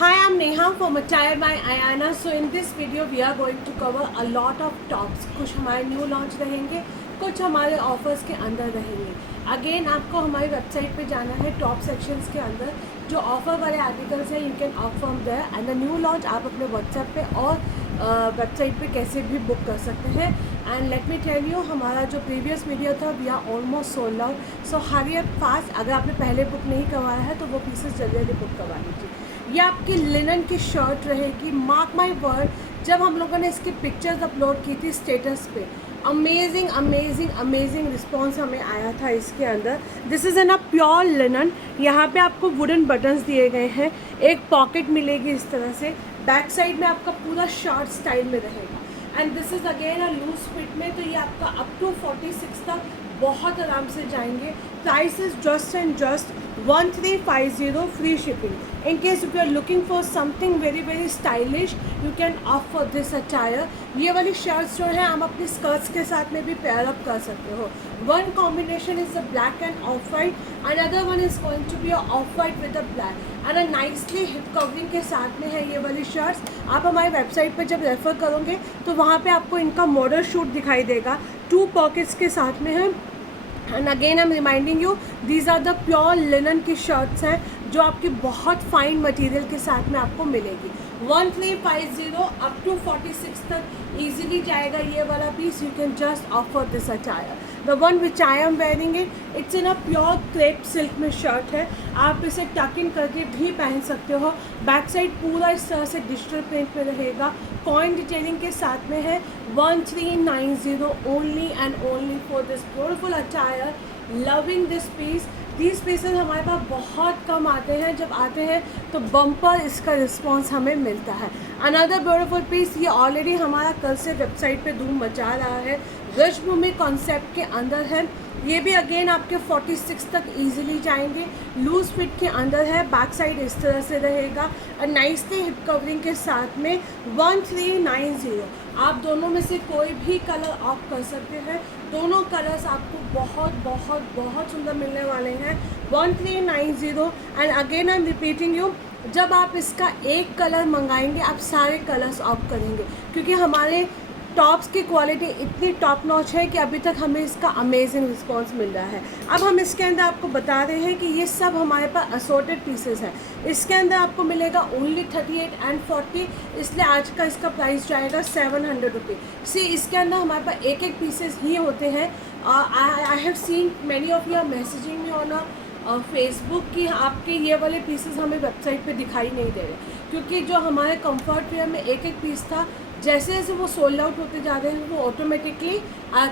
Hi, I'm Neha from Attire by Ayana. So in this video we are going to cover a lot of tops. कुछ हमारे new launch रहेंगे, कुछ हमारे offers के अंदर रहेंगे. अगेन आपको हमारी वेबसाइट पे जाना है टॉप सेक्शंस के अंदर. जो ऑफर वाले आर्टिकल्स हैं you can opt from there and the new launch आप अपने व्हाट्सएप पे और वेबसाइट पे कैसे भी बुक कर सकते हैं. And let me tell you, हमारा जो प्रीवियस वीडियो था we are almost sold out. So hurry up fast. अगर आपने पहले बुक नहीं करवाया है तो वो पीसेस जल्दी जल्दी बुक करवा लीजिए. ये आपकी लिनन की शर्ट रहेगी. मार्क माई वर्ड, जब हम लोगों ने इसकी पिक्चर्स अपलोड की थी स्टेटस पे, अमेजिंग अमेजिंग अमेजिंग रिस्पॉन्स हमें आया था इसके अंदर. This is in a pure linen. यहाँ पे आपको वुडन बटन्स दिए गए हैं, एक पॉकेट मिलेगी इस तरह से. बैक साइड में आपका पूरा शॉर्ट स्टाइल में रहेगा. And this is again a loose fit में, तो ये आपका अप टू 46 तक बहुत आराम से जाएंगे. Price is just and just 1350 free shipping. In case if you are looking for something very very stylish, you can opt for this attire. ये वाली शर्ट्स जो है हम अपनी स्कर्ट्स के साथ में भी पेयर अप कर सकते हो. One combination is the black and off-white, another one is going to be a off-white with a black and a nicely hip covering के साथ में है ये वाली शर्ट्स. आप हमारी वेबसाइट पर जब रेफ़र करोगे तो वहाँ पे आपको इनका मॉडल शूट दिखाई देगा. 2 पॉकेट्स के साथ में है. And again I am reminding you, these are the pure linen की शर्ट्स हैं जो आपकी बहुत फाइन मटेरियल के साथ में आपको मिलेगी. 1350 अप टू 46 तक ईजिली जाएगा ये वाला piece. You can just offer this attire. The one which I am wearing it's in a pure crepe silk में शर्ट है. आप इसे टक इन करके भी पहन सकते हो. बैक साइड पूरा इस तरह से डिजिटल प्रिंट में रहेगा. कॉइन डिटेलिंग के साथ में है. 1390 only and only for this beautiful attire. Loving this piece. These pieces हमारे पास बहुत कम आते हैं, जब आते हैं तो बम्पर इसका रिस्पॉन्स हमें मिलता है. अनदर ब्यूटीफुल पीस, ये ऑलरेडी हमारा कल से वेबसाइट पे धूम मचा रहा है. रजभूमि कॉन्सेप्ट के अंदर है. ये भी अगेन आपके 46 तक इजीली जाएंगे. लूज फिट के अंदर है. बैक साइड इस तरह से रहेगा और नाइसली हिप कवरिंग के साथ में. 1390. आप दोनों में से कोई भी कलर ऑप्ट कर सकते हैं. दोनों कलर्स आपको बहुत बहुत बहुत सुंदर मिलने वाले हैं. 1390. And again I am repeating you, जब आप इसका एक कलर मंगाएंगे आप सारे कलर्स ऑप्ट करेंगे, क्योंकि हमारे टॉप्स की क्वालिटी इतनी टॉप नॉच है कि अभी तक हमें इसका अमेजिंग रिस्पांस मिल रहा है. अब हम इसके अंदर आपको बता रहे हैं कि ये सब हमारे पास असॉर्टेड पीसेस है. इसके अंदर आपको मिलेगा ओनली 38 एंड 40, इसलिए आज का इसका प्राइस जाएगा 700 रुपये. सी इसके अंदर हमारे पास एक एक पीसेस ही होते हैं. I have seen many of you are messaging me on Facebook की आपके ये वाले पीसेस हमें वेबसाइट पे दिखाई नहीं दे रहे, क्योंकि जो हमारे कंफर्ट वेयर में एक एक पीस था, जैसे जैसे वो सोल्ड आउट होते जा रहे हैं वो ऑटोमेटिकली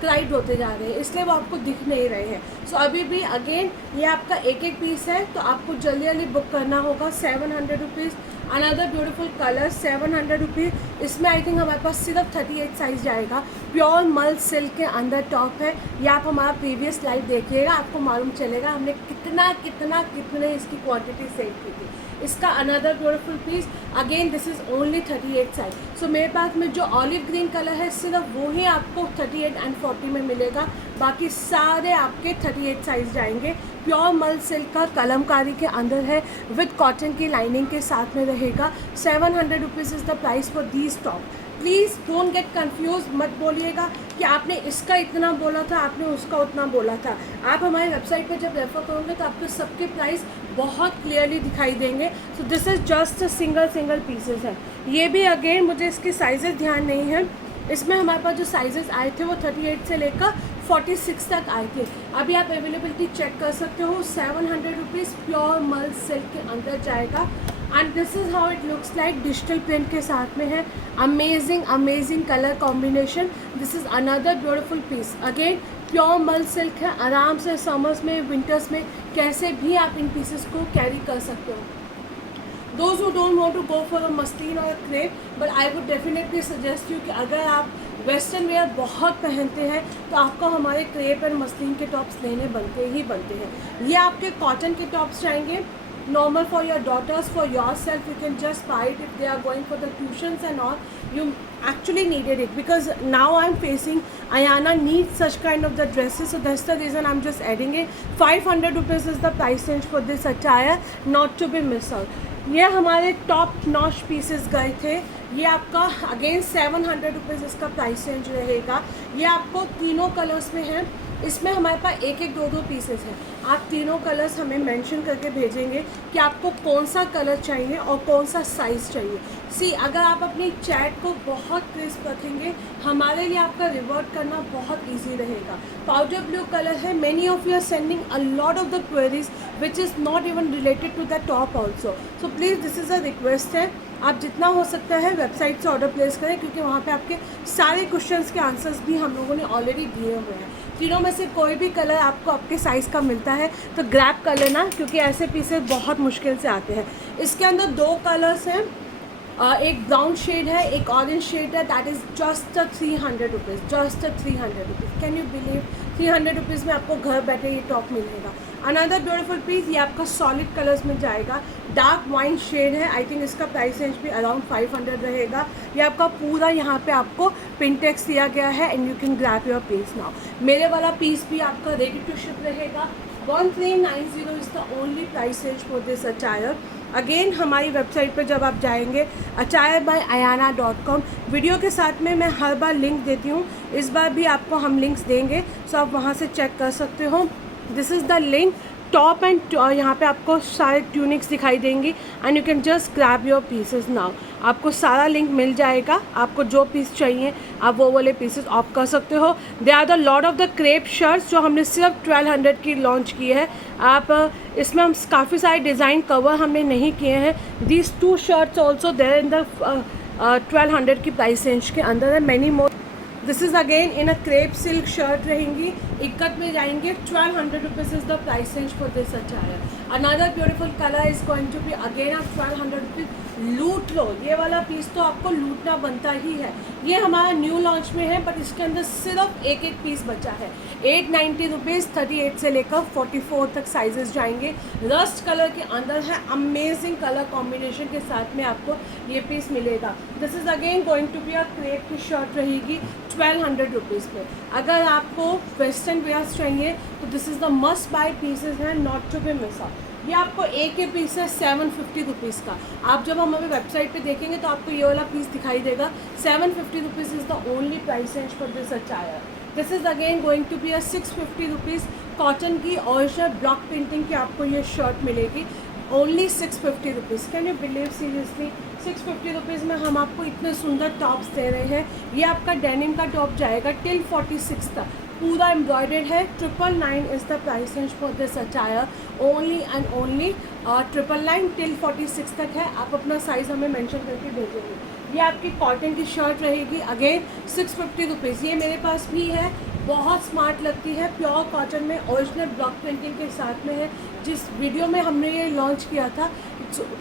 क्राइड होते जा रहे हैं, इसलिए वो आपको दिख नहीं रहे हैं. सो अभी भी अगेन ये आपका एक एक पीस है, तो आपको जल्दी जल्दी बुक करना होगा. 700 rupees. Another beautiful colour 700 rupees. इसमें आई थिंक हमारे पास सिर्फ 38 साइज़ जाएगा. प्योर मल सिल्क के अंदर टॉप है. ये आप हमारा प्रीवियस लाइव देखिएगा, आपको मालूम चलेगा हमने कितने इसकी क्वांटिटी सेल की थी. इसका another beautiful piece. Again this is only 38 size. So मेरे पास में जो ऑलिव ग्रीन कलर है सिर्फ वो ही आपको 38 एंड 40 में मिलेगा. बाकी सारे आपके 38 साइज जाएंगे. प्योर मल सिल्क का कलमकारी के अंदर है, विद कॉटन की लाइनिंग के साथ में रहेगा. 700 rupees is the price for these top. Please don't get confuse. मत बोलिएगा कि आपने इसका इतना बोला था, आपने उसका उतना बोला था. आप हमारी वेबसाइट पर जब रेफ़र करोगे तो आपको सबके प्राइस बहुत क्लियरली दिखाई देंगे. So this is just single pieces है. ये भी अगेन मुझे इसके साइजेस ध्यान नहीं है. इसमें हमारे पास जो साइजेस आए थे वो 38 से लेकर 46 तक आए थे. अभी आप अवेलेबिलिटी चेक कर सकते हो. 700 रुपीज़ प्योर मल सिल्क के अंदर जाएगा. And this is how it looks like. Digital print के साथ में है. Amazing colour combination. This is another beautiful piece. Again pure mul silk है. आराम से समर्स में, विंटर्स में कैसे भी आप इन पीसेस को कैरी कर सकते हो. Those who don't want to go for a muslin और crepe, but I would definitely suggest you कि अगर आप वेस्टर्न वेयर बहुत पहनते हैं तो आपको हमारे क्रेप एंड मसलिन के टॉप्स लेने बनते हैं. ये आपके कॉटन के टॉप्स जाएंगे. normal for your daughters, for yourself. You can just buy it if they are going for the tuitions and all. You actually needed it because now I'm facing Ayana needs such kind of the dresses, so that's the reason I'm just adding it. 500 rupees is the price range for this attire, not to be missed out. ये हमारे top notch pieces गए थे। ये आपका again 700 rupees इसका price range रहेगा। ये आपको तीनों कलर्स में है। इसमें हमारे पास एक एक दो पीसेस हैं। आप तीनों कलर्स हमें मेंशन करके भेजेंगे कि आपको कौन सा कलर चाहिए और कौन सा साइज़ चाहिए। सी अगर आप अपनी चैट को बहुत क्रिस्प रखेंगे, हमारे लिए आपका रिवर्ट करना बहुत इजी रहेगा। पाउडर ब्लू कलर है। Many of you are sending a lot of the queries which is not even related to the top also. So please this is a request है, आप जितना हो सकता है वेबसाइट से ऑर्डर प्लेस करें, क्योंकि वहाँ पे आपके सारे क्वेश्चंस के आंसर्स भी हम लोगों ने ऑलरेडी दिए हुए हैं। तीनों में से कोई भी कलर आपको आपके साइज़ का मिलता है तो ग्रैब कर लेना, क्योंकि ऐसे पीसेस बहुत मुश्किल से आते हैं। इसके अंदर दो कलर्स हैं, एक ब्राउन शेड है, एक ऑरेंज शेड है। That is just 300 rupees, just 300 rupees. Can you believe 300 rupees में आपको घर बैठे ये टॉप मिलेगा। अनदर ब्यूटीफुल पीस, ये आपका सॉलिड कलर्स में जाएगा। डार्क वाइन शेड है। आई थिंक इसका प्राइस रेंज भी अराउंड 500 रहेगा। ये आपका पूरा यहाँ पे आपको पिंटेक्स दिया गया है and you can grab your piece now. मेरे वाला पीस भी आपका रेडी टू शिप रहेगा। 1390 is the only price range for this attire. Again हमारी वेबसाइट पर जब आप जाएंगे attire@ayana.com, वीडियो के साथ में मैं हर बार लिंक देती हूँ, इस बार भी आपको हम लिंक्स देंगे, सो आप वहाँ से चेक कर सकते हो। This is the link. Top and यहाँ पे आपको सारे ट्यूनिक्स दिखाई देंगी and you can just grab your pieces now. आपको सारा लिंक मिल जाएगा। आपको जो पीस चाहिए आप वो वाले पीसेस ऑप कर सकते हो। They are the lot of the crepe shirts जो हमने सिर्फ 1200 की लॉन्च की है। आप इसमें हम काफ़ी सारे डिज़ाइन कवर हमने नहीं किए हैं। These 2 shirts also there in the 1200 की प्राइस रेंज के अंदर है। Many more. This is again in a crepe silk shirt रहेंगी, इक्कत में जाएंगे। 1200 rupees is the price range for this attire. Another beautiful colour is going to be again of 1200 rupees. लूट लो, ये वाला पीस तो आपको लूटना बनता ही है। ये हमारा न्यू लॉन्च में है, बट इसके अंदर सिर्फ एक एक पीस बचा है। 890 रुपीज़, 38 से लेकर 44 तक साइजेस जाएंगे। रस्ट कलर के अंदर है, अमेजिंग कलर कॉम्बिनेशन के साथ में आपको ये पीस मिलेगा। This is again going to be a crepe की शर्ट रहेगी 1200 रुपीज़ पे। अगर आपको वेस्टर्न वेयर्स चाहिए तो this is the must buy pieces हैं, not to be miss out. ये आपको एक ही पीस है 750 रुपीज़ का। आप जब हमारे वेबसाइट पे देखेंगे तो आपको ये वाला पीस दिखाई देगा। 750 rupees is the only price range for this attire. This is again going to be a 650 rupees cotton की ओरिजिनल ब्लॉक प्रिंटिंग की आपको ये शर्ट मिलेगी। Only 650 rupees. Can you believe seriously 650 rupees में हम आपको इतने सुंदर टॉप्स दे रहे हैं। ये आपका डेनिम का टॉप जाएगा टिल 46 तक, पूरा एम्ब्रॉयडर्ड है। 999 is the price range for this attire. Only and only 999 till 46 तक है। आप अपना साइज़ हमें मेंशन करके भेजेंगे। ये आपकी कॉटन की शर्ट रहेगी, अगेन 650 रुपीज़। ये मेरे पास भी है, बहुत स्मार्ट लगती है, प्योर कॉटन में ओरिजिनल ब्लॉक प्रिंटिंग के साथ में है। जिस वीडियो में हमने ये लॉन्च किया था,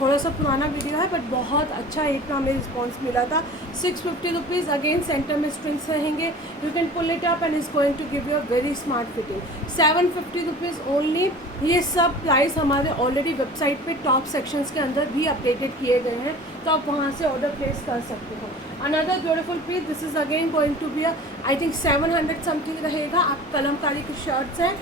थोड़ा सा पुराना वीडियो है बट बहुत अच्छा एक हमें रिस्पॉन्स मिला था। 650 रुपीज़। अगेन सेंटर में स्ट्रिंग्स रहेंगे, you can pull it up and is going to give you a very smart fitting. 750 rupees only. ये सब प्राइस हमारे ऑलरेडी वेबसाइट पे टॉप सेक्शंस के अंदर भी अपडेटेड किए गए हैं, तो आप वहाँ से ऑर्डर प्लेस कर सकते हो। Another beautiful piece, this is again going to be I think 700 something रहेगा। आप कलमकारी की शर्ट्स हैं,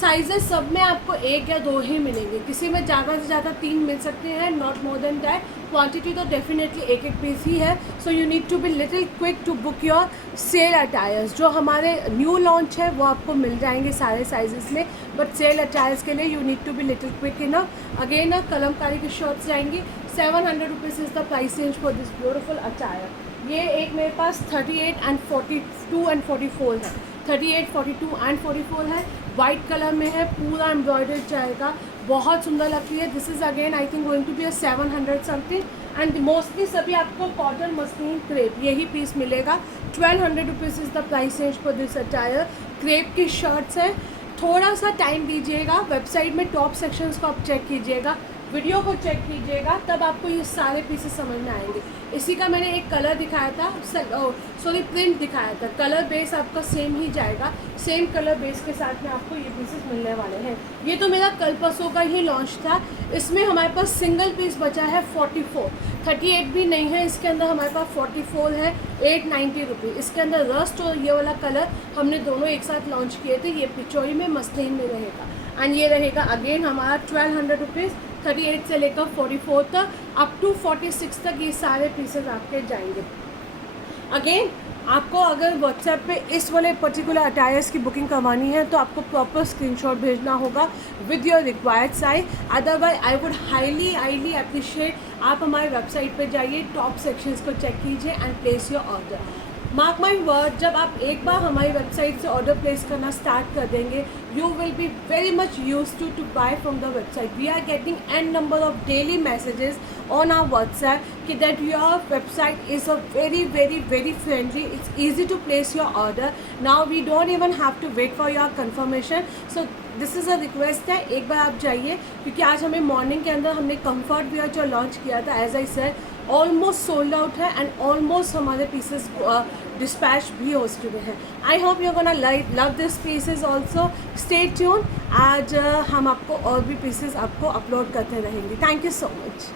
साइजेस सब में आपको एक या दो ही मिलेंगे, किसी में ज़्यादा से ज़्यादा 3 मिल सकते हैं, not more than that. Quantity तो डेफिनेटली एक एक पीस ही है। So you need to be little quick to book your sale attires. जो हमारे न्यू लॉन्च है वो आपको मिल जाएंगे सारे साइजेस में, बट सेल अटायर्स के लिए you need to be little quick in. Again Kalamkari की शर्ट्स जाएंगी। 700 rupees is the price range for this beautiful attire. ये एक मेरे पास 38 एंड 42 एंड 44 है। 38, 42 एंड 44 है। वाइट कलर में है, पूरा एम्ब्रॉयडर्ड जाएगा, बहुत सुंदर लगती है। This is again I think going to be 700 something and mostly सभी आपको कॉटन मसलिन क्रेप यही पीस मिलेगा। 1200 rupees is the price range for this attire. Crepe की शर्ट्स हैं, थोड़ा सा टाइम दीजिएगा, वेबसाइट में टॉप सेक्शंस को आप चेक कीजिएगा, वीडियो को चेक कीजिएगा, तब आपको ये सारे पीसेस समझ में आएंगे। इसी का मैंने एक कलर दिखाया था, सॉरी प्रिंट दिखाया था। कलर बेस आपका सेम ही जाएगा, सेम कलर बेस के साथ में आपको ये पीसेस मिलने वाले हैं। ये तो मेरा कल परसों का ही लॉन्च था। इसमें हमारे पास सिंगल पीस बचा है 44, 38 भी नहीं है। इसके अंदर हमारे पास 44 है, 890 रुपीज़। इसके अंदर रस्ट और ये वाला कलर हमने दोनों एक साथ लॉन्च किए थे। ये पिचोई में मसलिन में रहेगा एंड ये रहेगा अगेन हमारा 1200 रुपीज़। 38 से लेकर 44 तक अप टू 46 तक ये सारे पीसेस आपके जाएंगे। अगेन आपको अगर व्हाट्सएप पे इस वाले पर्टिकुलर अटायर्स की बुकिंग करवानी है तो आपको प्रॉपर स्क्रीनशॉट भेजना होगा with your required size. Otherwise I would highly appreciate आप हमारे वेबसाइट पे जाइए, टॉप सेक्शंस को चेक कीजिए and place your order. Mark my word, जब आप एक बार हमारी वेबसाइट से ऑर्डर प्लेस करना स्टार्ट कर देंगे you will be very much use to buy from the website. We are getting an number of daily messages on our WhatsApp कि that your website is a very friendly, it's easy to place your order, now we don't even have to wait for your confirmation, so this is a request है, एक बार आप जाइए क्योंकि आज हमें morning के अंदर हमने कंफर्ट वेयर जो लॉन्च किया था as I said almost sold out है एंड ऑलमोस्ट हमारे पीसेस डिस्पैच भी हो चुके हैं। I hope you gonna love this pieces also, stay tune. आज हम आपको और भी पीसेस आपको अपलोड करते रहेंगे। Thank you so much.